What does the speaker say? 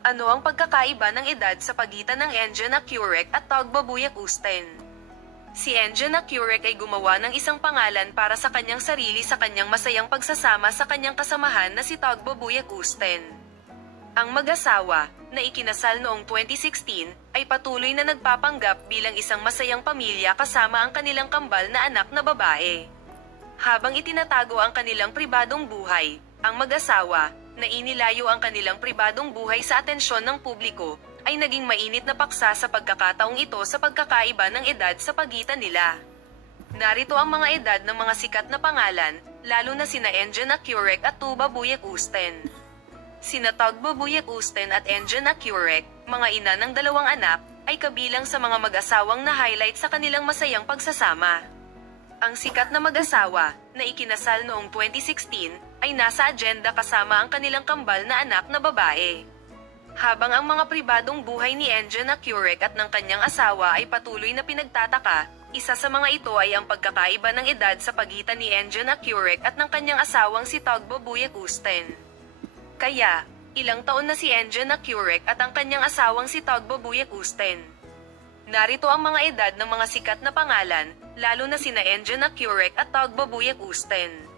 Ano ang pagkakaiba ng edad sa pagitan ng Engin Akurek at Tagbabuyak Usten? Si Engin Akurek ay gumawa ng isang pangalan para sa kanyang sarili sa kanyang masayang pagsasama sa kanyang kasamahan na si Tagbabuyak Usten. Ang mag-asawa, na ikinasal noong 2016, ay patuloy na nagpapanggap bilang isang masayang pamilya kasama ang kanilang kambal na anak na babae. Habang itinatago ang kanilang pribadong buhay, ang mag-asawa, na inilayo ang kanilang pribadong buhay sa atensyon ng publiko, ay naging mainit na paksa sa pagkakataong ito sa pagkakaiba ng edad sa pagitan nila. Narito ang mga edad ng mga sikat na pangalan, lalo na sina Engin Akurek at Tagbabuyak Usten. Sina Tagbabuyak Usten at Engin Akurek, mga ina ng dalawang anak, ay kabilang sa mga mag-asawang na highlight sa kanilang masayang pagsasama. Ang sikat na mag-asawa, na ikinasal noong 2016, ay nasa agenda kasama ang kanilang kambal na anak na babae. Habang ang mga pribadong buhay ni Engin Akurek at ng kanyang asawa ay patuloy na pinagtataka, isa sa mga ito ay ang pagkakaiba ng edad sa pagitan ni Engin Akurek at ng kanyang asawang si Tagbabuyak Usten. Kaya, ilang taon na si Engin Akurek at ang kanyang asawang si Tagbabuyak Usten. Narito ang mga edad ng mga sikat na pangalan, lalo na sina Engin Akurek at Tagbabuyak Usten.